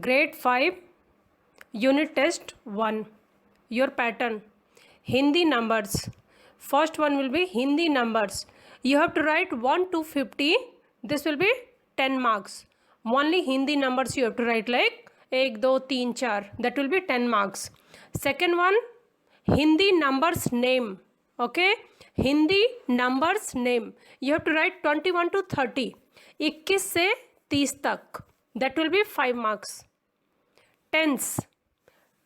Grade 5, Unit Test 1. Your pattern. Hindi numbers. First one will be Hindi numbers. You have to write 1 to 50. This will be 10 marks. Only Hindi numbers you have to write like 1, 2, 3, 4. That will be 10 marks. Second one, Hindi numbers name. Okay? Hindi numbers name. You have to write 21 to 30. 21 से 30 तक. That will be 5 marks. Tense.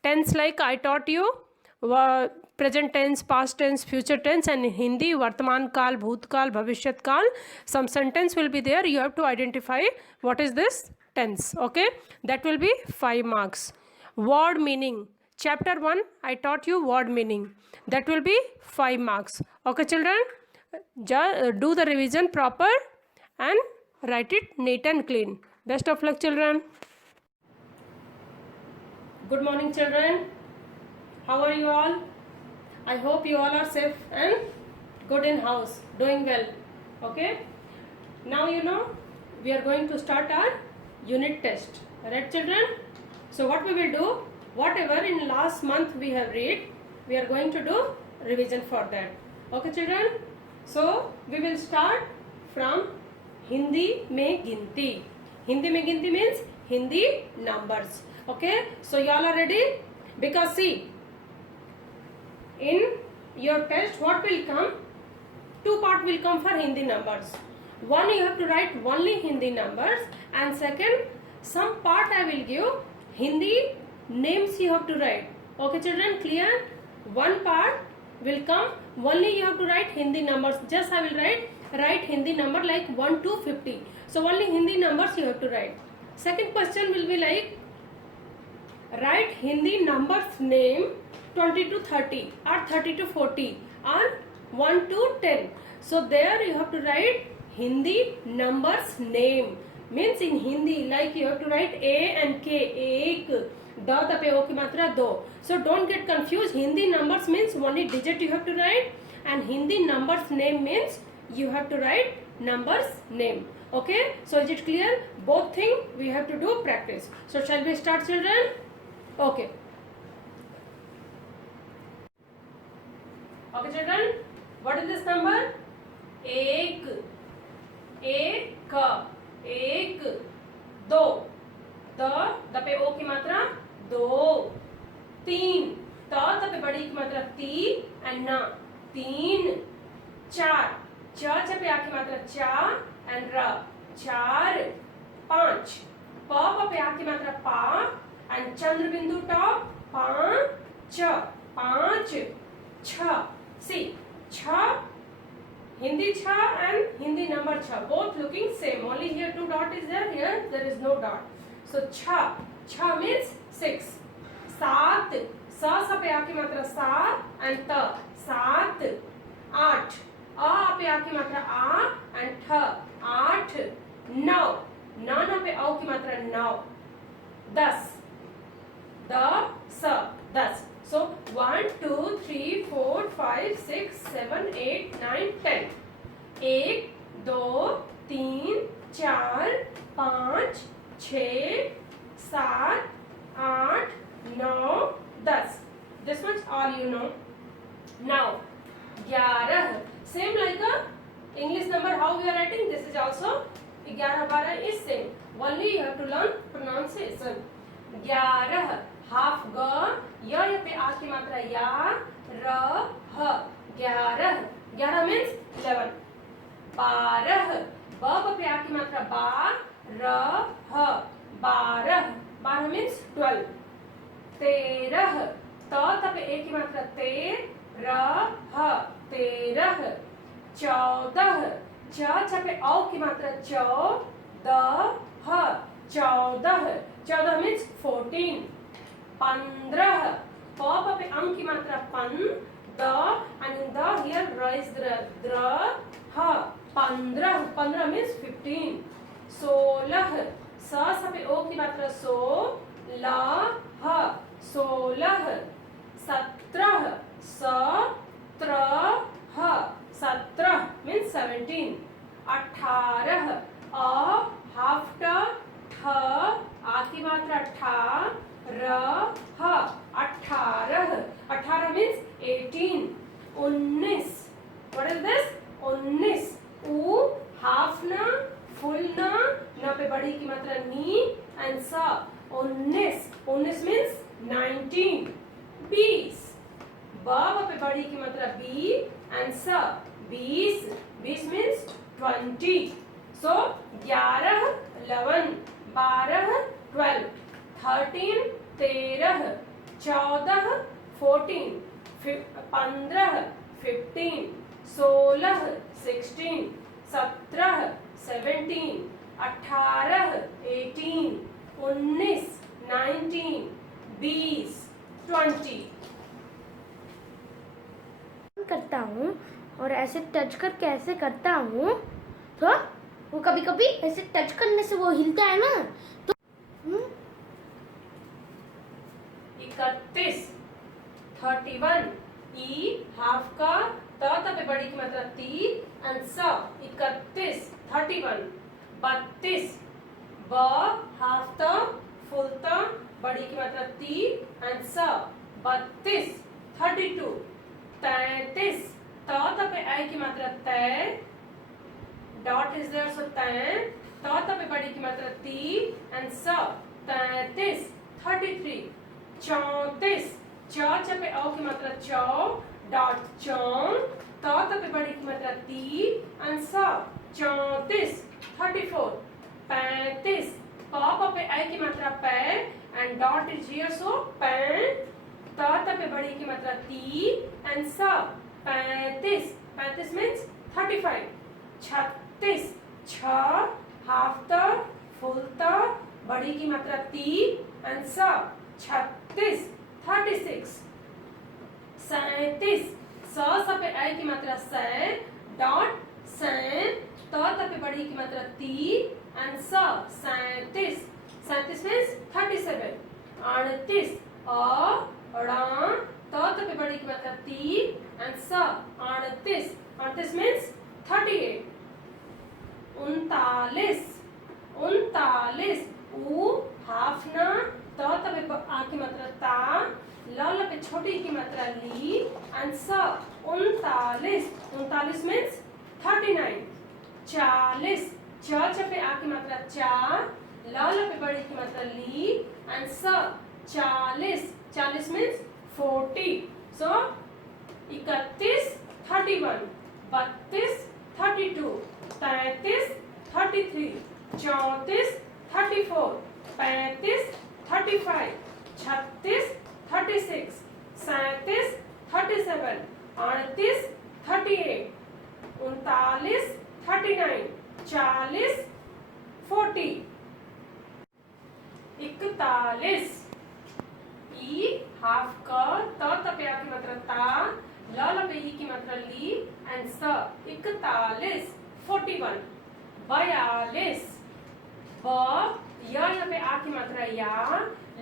Tense like I taught you. Present tense, past tense, future tense, and in Hindi, Vartaman Kal, Bhoot Kal, Bhavishyat Kal. Some sentence will be there. You have to identify what is this tense. Okay? That will be 5 marks. Word meaning. Chapter 1, I taught you word meaning. That will be 5 marks. Okay, children? Do the revision proper and write it neat and clean. Best of luck, children. Good morning, children. How are you all? I hope you all are safe and good in house, doing well. Okay? Now you know we are going to start our unit test. Right, children? So what we will do, whatever in last month we have read, we are going to do revision for that. Okay, children? So we will start from Hindi mein ginti. Hindi mein ginti means Hindi numbers. Okay? So you all are ready? Because see, in your test what will come? 2 part will come for Hindi numbers. One you have to write only Hindi numbers, and second some part I will give Hindi names you have to write. Okay, children, clear? One part will come only you have to write Hindi numbers. Just I will write Hindi number like 1 to 50. So only Hindi numbers you have to write. Second question will be like write Hindi numbers name 20 to 30 or 30 to 40 or 1 to 10. So there you have to write Hindi numbers name. Means in Hindi like you have to write A and K. Ek. Da tape o ki matra do. So don't get confused. Hindi numbers means only digit you have to write, and Hindi numbers name means you have to write numbers name. Okay? So is it clear? Both things we have to do practice. So shall we start, children? Okay. Okay, children, what is this number? Ek, ek, ek, दो, the pay ओ की मात्रा दो, तीन, त पे बड़ी की मात्रा ती एंड ना, तीन, चार, च पे आ की मात्रा चा एंड र, चार, पांच, प पे आ की मात्रा पा एंड चंद्र बिंदु टॉप, पांच, पांच, छ, see, cha, Hindi cha and Hindi number cha, both looking same. Only here 2 dot is there. Here there is no dot. So cha, cha means 6. सात, सा पे आपकी मात्रा सा and ta, सात, आठ, आ पे आपकी मात्रा आ and ठ, आठ, नौ, ना पे आओ की मात्रा नौ, 10, द, स, 10. So 1, 2, 3, 4, 5, 6, 7, 8, 9, 10. 1, 2, 3, 4, 5, 6, 7, 8, 9, 10. This much all you know. Now 11. Same like a English number how we are writing. This is also 11, 12 is same. Only you have to learn pronunciation. 11. Half ग य पे आ की मात्रा या र ह 11 11 मीन्स 11 12 ब पे आ की मात्रा बा र ह 12 12 मीन्स 12 13 त पे ए की मात्रा ते र ह 13 14 च पे औ की मात्रा चौ द ह 14 14 मीन्स 14 15 प पे अंक की मात्रा पन the and the here rise dra ह 15 15 means 15 16 स पे ओ की मात्रा सो ल ह 16 17 स त्र ह 17 means 17 18 अ हाफ ट ठ आ की मात्रा ठ एंड स 19, 19 मीन्स 19, 20, ब पे बड़ी की मात्रा बी एंड स 20, 20 मीन्स 20, सो 11, 11, 12, 12, 13, 13, 14, 14, 15, 15, 16, 16, 17, 17, 18, 18, 19, 19, 20, 20. करता हूँ और ऐसे टच कर कैसे करता हूँ तो वो कभी कभी ऐसे टच करने से वो हिलता है ना तो 31, 31, ई हाफ का त पे बड़ी की मात्रा ती एंड स 31, 31, 32, ब हाफ त फुल त बड़ी की मात्रा ती एंड स 32, 32, 33, त पे आई की मात्रा तय, डॉट इज देयर सो तय, त पे बड़ी की मात्रा ती एंड स 33, 33, 34, च पे औ की मात्रा चौ, डॉट चौन, त पे बड़ी की मात्रा ती एंड स 34, 34, 35, प पे आई की मात्रा पै and dot is here so pan, त पे बड़ी की मात्रा ती एंड स 35, 35 मीन्स 35, 36, छ हाफ त फुल त बड़ी की मात्रा ती एंड स 36, 36, 37, स पे आई की मात्रा सै, डॉट सैन, त पे बड़ी की मात्रा ती एंड स 37, 37 मीन्स 37, 38, अड़ा त पे बड़ी की मात्रा ती एंड स 38, 38 मीन्स 38, 39, 39, ऊ हाफ ना त पे आ की मात्रा ता, ल पे छोटी की मात्रा ली एंड स 39, 39 मीन्स 39, 40, च पे आ की मात्रा चा, ल पे बड़ी की मात्रा ली एंड स 40, 40 मीन्स 40, सो 31, 31, 32, 32, 33, 33, 34, 34, 35, 35, 36, 36, 37, 37, 38, 38, 39, 39, 40, 40, 41, ई हाफ का त पे आ की मात्रा ता, ल पे ई की मात्रा ली एंड स 41, 41, 42, ब य पे आ की मात्रा या,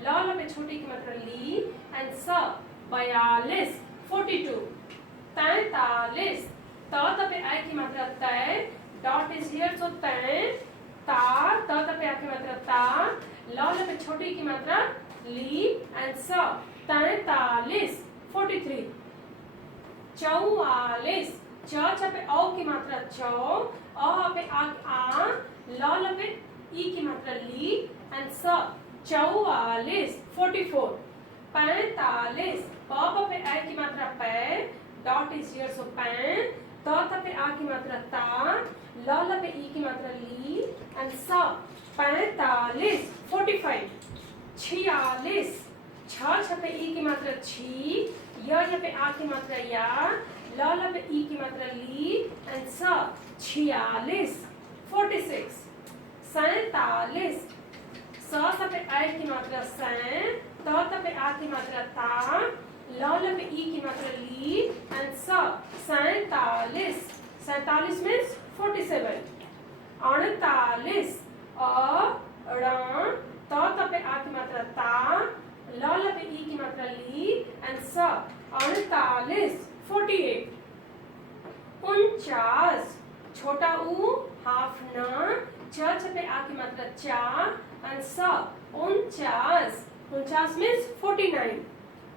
ल पे छोटी की मात्रा ली एंड स 42, 42, 43, त पे आई की मात्रा तय, डॉट इज हियर सो तय, ता त पे आ की मात्रा ता, ल पे छोटी की मात्रा ली एंड स 43, 43, 44, च पे औ की मात्रा चौ, अ पे आ, ल पे ई की मात्रा ली एंड स 44, 44, 45, प पे आई की मात्रा पै, dot is here so pan, त पे आ की मात्रा ता, ल पे ई की मात्रा ली एंड स 45, 45, 46, छ पे ई की मात्रा छी, य पे आ की मात्रा या, ल पे ई की मात्रा ली एंड स 46, 46, 47, स पे आई की मात्रा सैन, त पे आ की मात्रा ता, ल पे ई की मात्रा ली एंड स 47, 47 मीन्स 47, 48, त पे आ की मात्रा ता, ल पे ई की मात्रा ली एंड स 48, 48, 49, छोटा ऊ हाफ ना, छ पे आ की मात्रा चा एंड स 49, 49 मीन्स 49,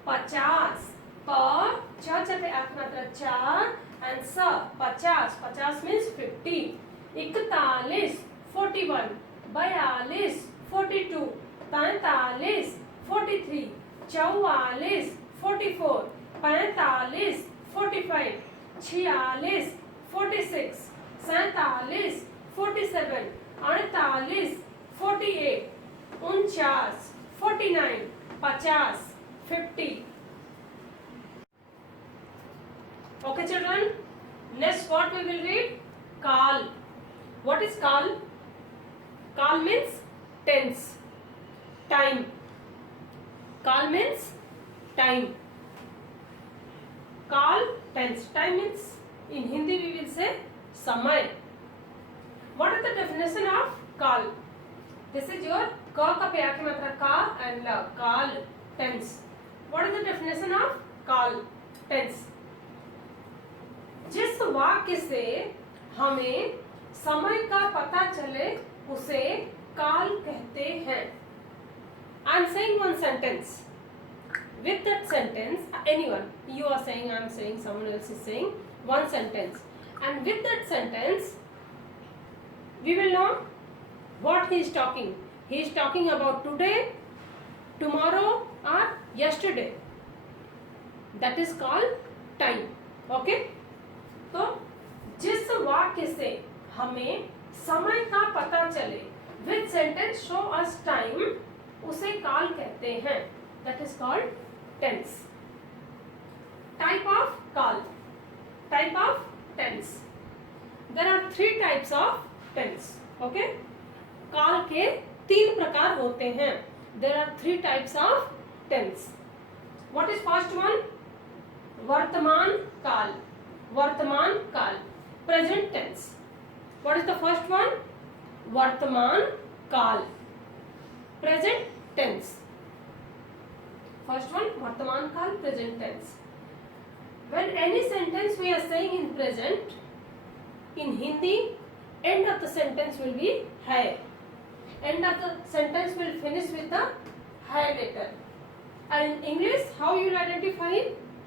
50, प छ पे आ की मात्रा चा एंड स 50, 50 means 50, 41, 41, 42, 42, 42, 43, 43, 44, 44, 45, 45, 46, 46, 47, 47, 48, 48, 49, 49, 50, 50. Okay, children. Next, what we will read? Kal. What is Kal? Kal means tense, time. Kal means time. Kal tense. Time means in Hindi we will say samay. What is the definition of Kal? This is your ka ka pe ki matra ka and la. Kal tense. What is the definition of Kal tense? जिस वाक्य से हमें समय का पता चले उसे काल कहते हैं. I am saying one sentence. With that sentence, anyone, you are saying, I am saying, someone else is saying one sentence, and with that sentence, we will know what he is talking. He is talking about today, tomorrow, or yesterday. That is called time. Okay? तो जिस वाक्य से हमें समय का पता चले, with sentence show us time, उसे काल कहते हैं. That is called tense. Type of काल, type of tense. There are 3 types of tense. Okay, काल के 3 प्रकार होते हैं. There are 3 types of tense. What is first one? वर्तमान काल. वर्तमान काल, present tense. What is the first one? वर्तमान काल, प्रेजेंट टेंस. फर्स्ट वन वर्तमान काल, present tense. When any sentence we are saying in present, in Hindi, end of the sentence will be hai. End of the sentence will finish with the hai letter. And in English, how you will identify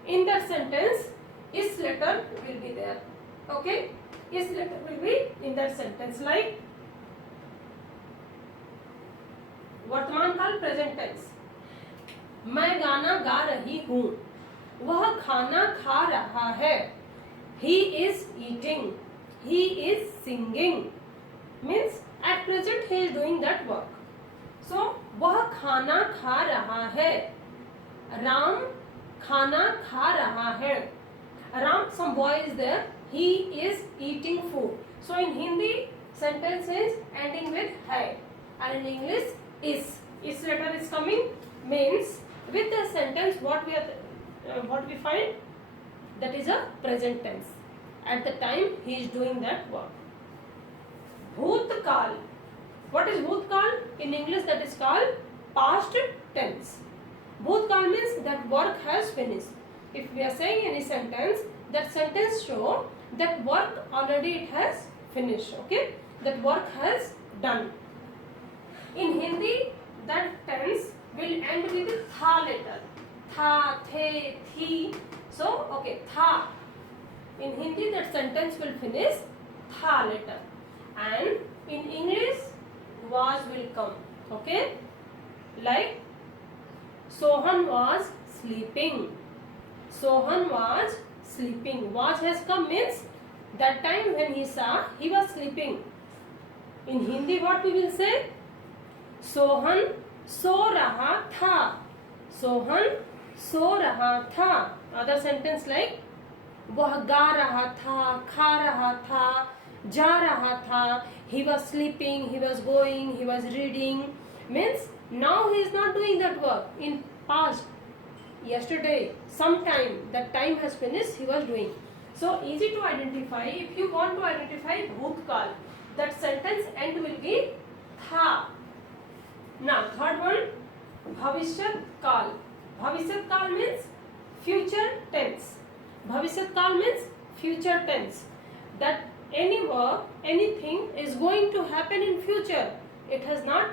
in that sentence? Is letter will be there. Okay, is letter will be in that sentence. Like वर्तमान काल, present tense. मैं गाना गा रही हूँ. वह खाना खा रहा है. He is eating. He is singing. Means at present he is doing that work. So वह खाना खा रहा है. राम खाना खा रहा है. Ram, some boy is there. He is eating food. So in Hindi, sentence is ending with hai, and in English, is. Is letter is coming, means with the sentence what we find, that is a present tense. At the time he is doing that work. Bhutkal. What is Bhutkal? In English, that is called past tense. Bhutkal means that work has finished. If we are saying any sentence, that sentence show that work already it has finished. Okay, that work has done. In Hindi, that tense will end with tha letter. Tha, the, thi. So okay, tha. In Hindi, that sentence will finish tha letter, and in English, was will come. Okay, like Sohan was sleeping. Sohan was sleeping. Was has come means that time when he saw, he was sleeping. In Hindi, what we will say? Sohan so raha tha. Sohan so raha tha. Other sentence like वह गा रहा था, खा रहा था, जा रहा था. He was sleeping, he was going, he was reading. Means now he is not doing that work. In past, yesterday, sometime, that time has finished, he was doing. So easy to identify. If you want to identify Bhutkal, that sentence end will be tha. Now third one, Bhavishyat Kal. Bhavishyat Kal means future tense. Bhavishyat Kal means future tense. That any work, anything is going to happen in future. It has not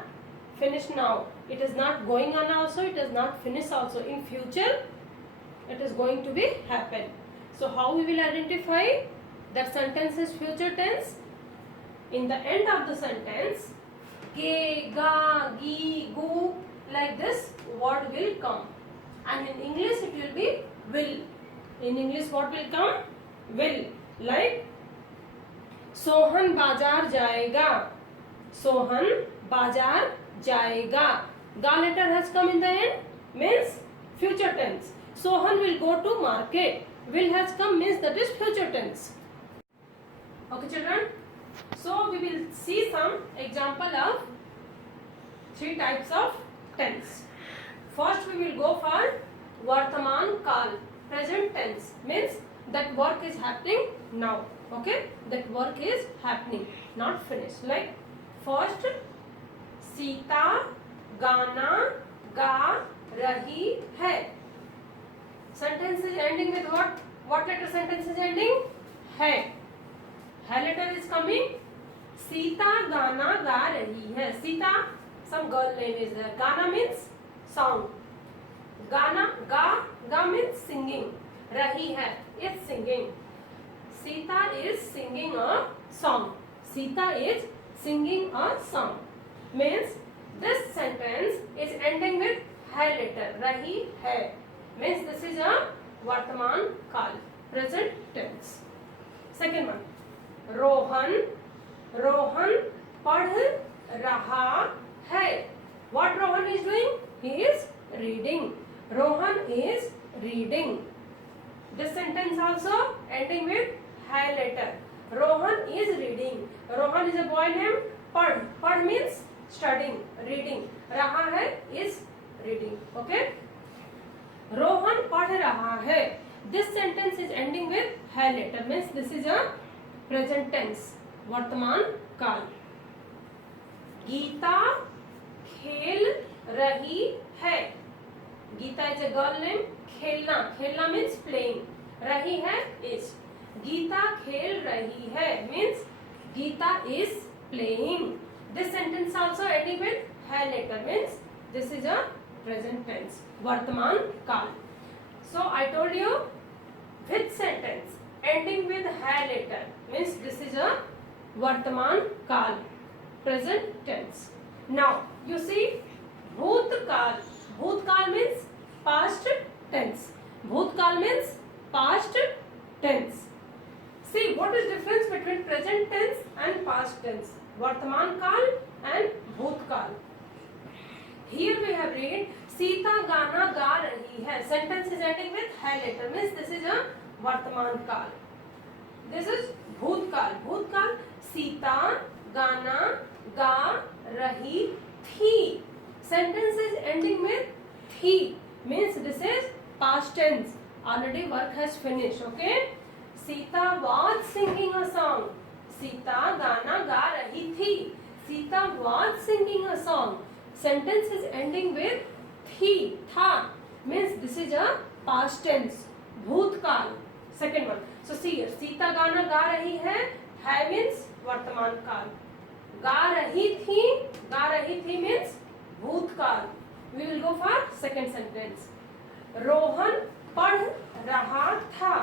finished now. It is not going on also. It is not finished also. In future, it is going to be happen. So how we will identify that sentence is future tense? In the end of the sentence, ge, ga, gi, gu, like this word will come. And in English it will be will. In English what will come? Will. Like Sohan बाजार जाएगा. सोहन बाजार जाएगा. Ga letter has come in the end, means future tense. Sohan will go to market. Will has come means that is future tense. Okay children, so we will see some example of three types of tense. First we will go for Vartaman Kal, present tense, means that work is happening now. Okay, that work is happening, not finished. Like first, Sita गाना गा रही है. Sentence is ending with what? What letter sentence is ending? है. है letter is coming. Sita गाना गा रही है. Sita, some girl name is there. गाना means song. गाना, ga means singing. रही है is singing. Sita is singing a song. Sita is singing a song. Means this sentence is ending with है letter. रही है. Means this is a वर्तमान काल, present tense. Second one, Rohan पढ़ रहा है. What Rohan is doing? He is reading. Rohan is reading. This sentence also ending with है letter. Rohan is reading. Rohan is a boy name. पढ़ means studying, reading. रहा है is reading. Okay. Rohan पढ़ रहा है. This sentence is ending with है letter. Means this is a present tense, वर्तमान काल. गीता खेल रही है. Gita is a girl name. खेलना means playing. रही है is. गीता खेल रही है means Gita is playing. This sentence also ending with है letter means this is a present tense, वर्तमान काल. So I told you which sentence ending with है letter means this is a वर्तमान काल, present tense. Now you see भूतकाल. भूतकाल means past tense. भूतकाल means past tense. See what is difference between present tense and past tense, वर्तमान काल and भूतकाल. Here we have read Sita गाना गा रही है. Sentence is ending with है letter means this is a वर्तमान काल. This is भूतकाल. भूतकाल सीता गाना गा रही थी. Sentence is ending with थी means this is past tense. Already work has finished. Okay. Sita was singing a song. Sita गाना गा रही थी. Sita was singing a song. Sentence is ending with थी, था means this is a past tense, भूतकाल. Second one. So see here, Sita गाना गा रही है means वर्तमान काल. गा रही थी means भूतकाल. We will go for second sentence. Rohan पढ़ रहा था.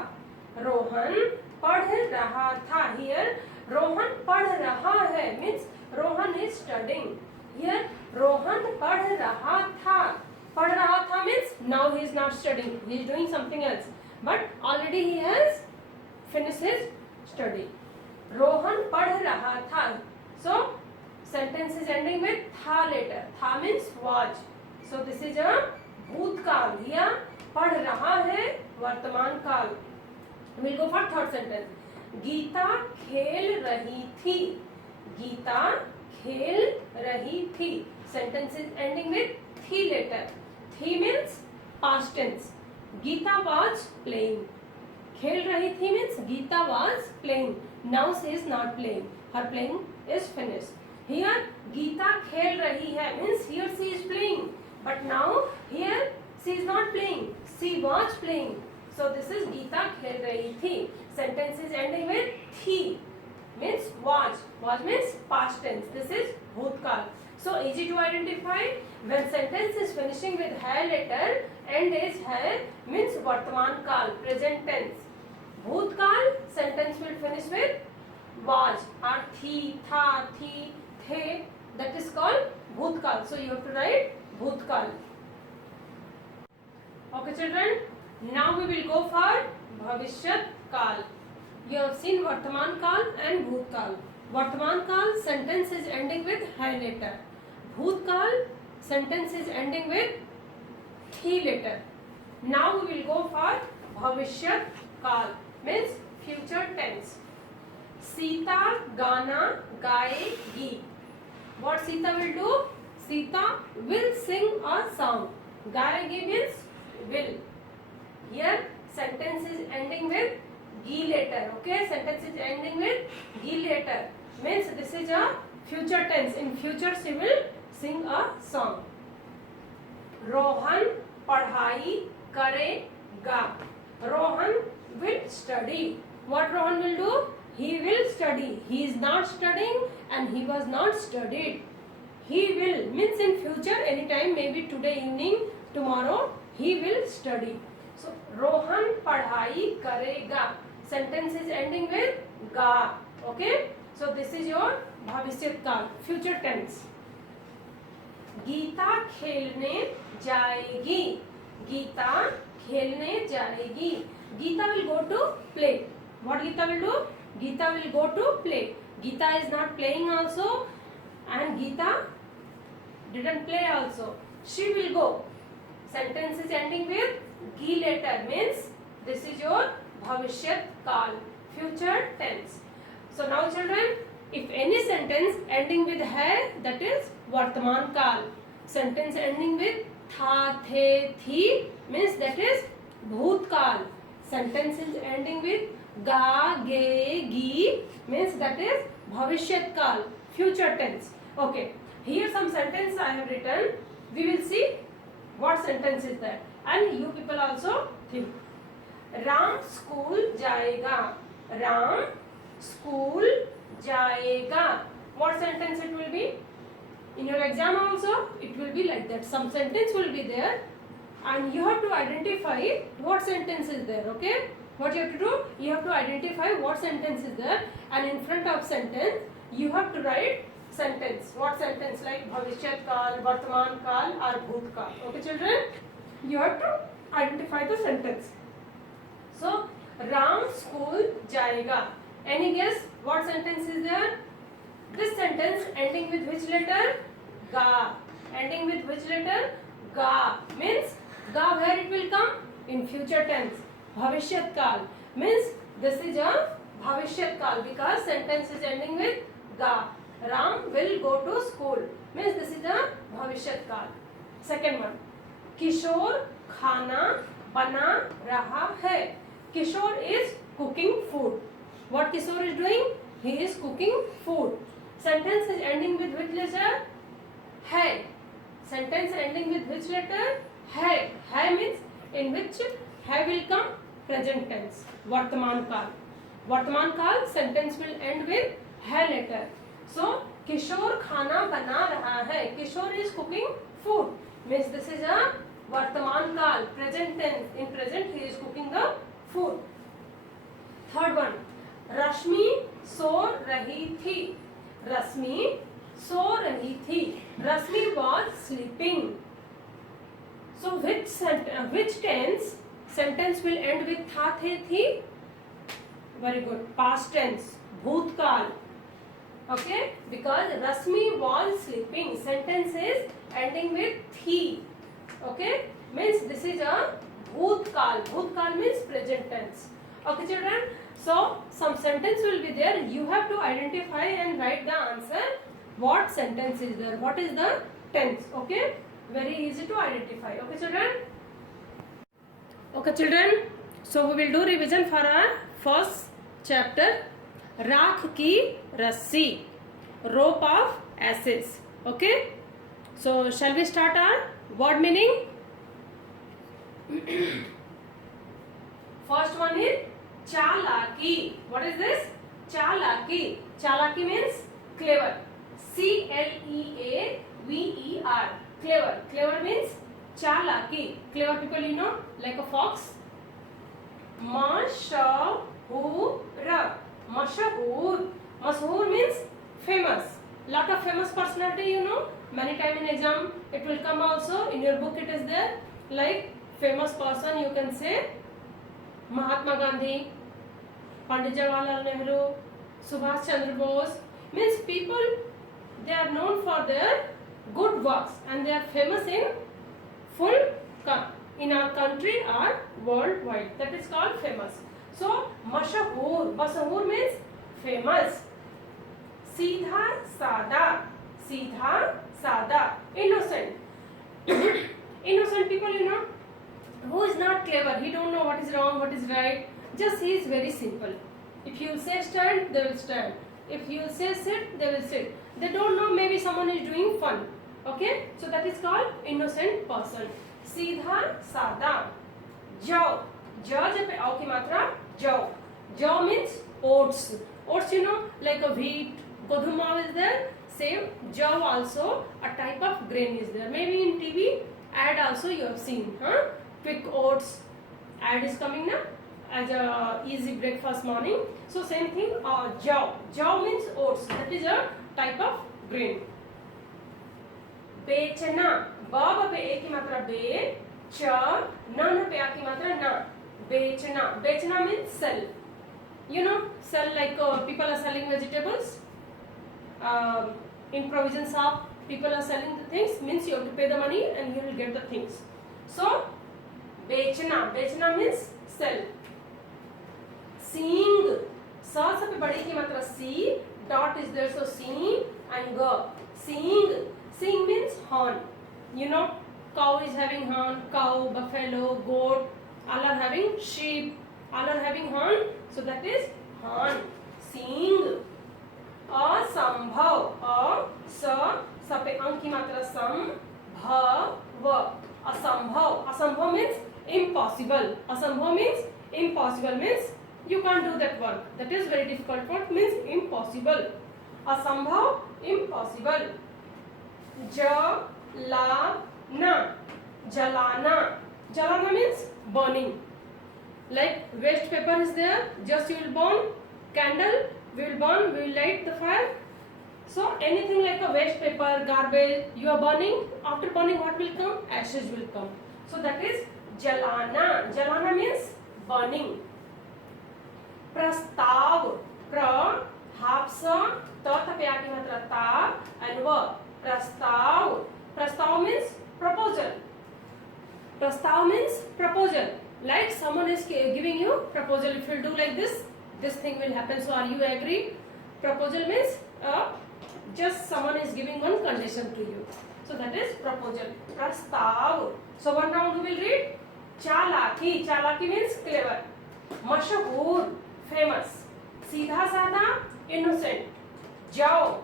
रोहन पढ़ रहा था. Here रोहन पढ़ रहा है means Rohan is studying. Here Rohan पढ़ रहा था. पढ़ रहा था means now he is not studying. He is doing something else. But already he has finished his study. Rohan पढ़ रहा था. So sentence is ending with था letter. था means was. So this is a भूतकाल. Here पढ़ रहा है वर्तमान काल. We'll go for third sentence. Gita खेल रही थी. गीता खेल रही थी. Sentence is ending with थी letter. थी means past tense. Gita was playing. खेल रही थी means Gita was playing. Now she is not playing. Her playing is finished. Here Gita खेल रही है means here she is playing. But now here she is not playing. She was playing. So this is Gita खेल रही थी. Sentence is ending with थी means was. Was means past tense. This is भूतकाल. So easy to identify. When sentence is finishing with है letter, end is है means वर्तमान काल, present tense. भूतकाल sentence will finish with was or थी, था, थी, थे that is called bhutkal. So you have to write bhutkal. Okay children, now we will go for bhavishyat kal. You have seen vartaman kal and bhutkal. Vartaman kal sentence is ending with hai letter. Bhutkal sentence is ending with thi letter. Now we will go for bhavishyat kal, means future tense. Sita gana gaegi. What Sita will do? Sita will sing a song. Gaegi means will. Here sentence is ending with gi letter. Okay, sentence is ending with gi letter, means this is a future tense. In future she will sing a song. Rohan padhai karega. Rohan will study. What Rohan will do? He will study. He is not studying and he was not studied. He will means in future, anytime, maybe today evening, tomorrow, he will study. So Rohan padhai karega. Sentence is ending with ga. Okay. So this is your bhavishyat kal, future tense. Gita खेलने जाएगी. गीता खेलने जाएगी. Geeta will go to play. What Geeta will do? Geeta will go to play. Geeta is not playing also, and Geeta didn't play also. She will go. Sentence is ending with gi letter, means this is your bhavishyat kal, future tense. So now children, if any sentence ending with hai, that is vartaman kal. Sentence ending with tha, the, thi, means that is bhutkal. Sentence is ending with ga, ge, gi, means that is bhavishyat kal, future tense. Okay, here some sentence I have written. We will see what sentence is that, and you people also think. Ram school jayega. Ram school jayega. What sentence it will be? In your exam also it will be like that. Some sentence will be there and you have to identify what sentence is there. Okay, what you have to do? You have to identify what sentence is there, and in front of sentence you have to write sentence. What sentence? Like bhavishyat kal, vartaman kal or bhutkal. Okay children, you have to identify the sentence. So Ram school jayega. Any guess what sentence is there? This sentence ending with which letter? Ga. Ending with which letter? Ga. Means ga where it will come? In future tense. Bhavishyat kal. Means this is a bhavishyat kal because sentence is ending with ga. Ram will go to school. Means this is a bhavishyat kal. Second one. Kishore khana bana raha hai. Kishore is cooking food. What Kishore is doing? He is cooking food. Sentence is ending with which letter? Hai. Sentence ending with which letter? Hai. Hai means in which hai will come? Present tense. Vartaman kal. Vartaman kal sentence will end with hai letter. So Kishore khana bana raha hai. Kishore is cooking food. Means this is a Vartaman kal, present tense. In present he is cooking the food. Third one. Rashmi so rahi thi. Rashmi so rahi thi. Rashmi was sleeping. So which tense sentence will end with tha, the, thi? Very good. Past tense. Bhutkal. Okay, because Rashmi was sleeping. Sentence is ending with thi. Okay, means this is a bhutkal. Bhutkal means present tense. Okay children, so some sentence will be there. You have to identify and write the answer. What sentence is there? What is the tense? Okay, very easy to identify. Okay children. Okay children, so we will do revision for our first chapter. Rakh ki rassi, rope of ashes. Okay, so shall we start our word meaning? First one is chalaki. What is this? Chalaki. Chalaki means clever. Clever. Clever. Clever means chalaki. Clever people, you know, like a fox. Mashahur. Mashahur. Mashahur means famous. lot of famous personality, you know, many time in exam it will come also, in your book it is there, like famous person you can say Mahatma Gandhi, Pandit Jawaharlal Nehru, Subhash Chandra Bose. Means people, they are known for their good works and they are famous in full in our country or worldwide. That is called famous. So mashahur, mashahur means famous. सीधा सादा, सीधा सादा, innocent. Innocent people, you know, who is not clever, he don't know what is wrong, what is right, just he is very simple. If you say stand, they will stand. If you say sit, they will sit. They don't know, maybe someone is doing fun. Okay, so that is called innocent person. सीधा सादा. जाओ, जाओ जब पे आओ की मात्रा जाओ. Jaw means oats. Oats, you know, like a wheat, godhum is there. Same, jaw also a type of grain is there. Maybe in TV ad also you have seen, huh? Quick oats ad is coming now as a easy breakfast morning. So same thing. Jaw. Jaw means oats. That is a type of grain. बेचना. बाब पे एक की मात्रा बे, च, न पे आ की मात्रा न. बेचना. बेचना means sell. You know, sell like people are selling vegetables. In provision shop, people are selling the things. Means you have to pay the money and you will get the things. So, बेचना. बेचना means sell. Seeing. सा से पे बड़ी की मात्रा सी. Dot is there, so seeing and go. Seeing. Seeing means horn. You know, cow is having horn. Cow, buffalo, goat, all are having sheep. All are having horn. So that is horn. Seeing. असंभव. स पे अंक की मात्रा सम. भ व. असंभव. असंभव means impossible. Asambhav means impossible, means you can't do that work. That is very difficult work, means impossible. Asambhav, impossible. Jalana. Jalana. Jalana means burning. Like waste paper is there, just you will burn. Candle, we will burn, we will light the fire. So anything like a waste paper, garbage, you are burning. After burning, what will come? Ashes will come. So that is jalana. Jalana means burning. प्रस्ताव. प्र half स त पे आ की मात्रा ता and व. प्रस्ताव. प्रस्ताव means proposal. Prastav means proposal. Like someone is giving you proposal. If you do like this thing will happen. So are you agree? Proposal means just someone is giving one condition to you. So that is proposal. Prastav. So one round we will read. Chalaki. Chalaki means clever. Mashahur, famous. सीधा साधा, innocent. जाओ,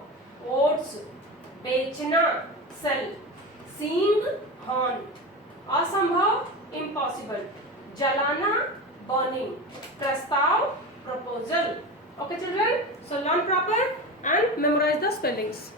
oats. बेचना, sell. Seeing, horn. असंभव, impossible. जलाना, burning. प्रस्ताव, proposal. Okay children, so learn proper and memorize the spellings.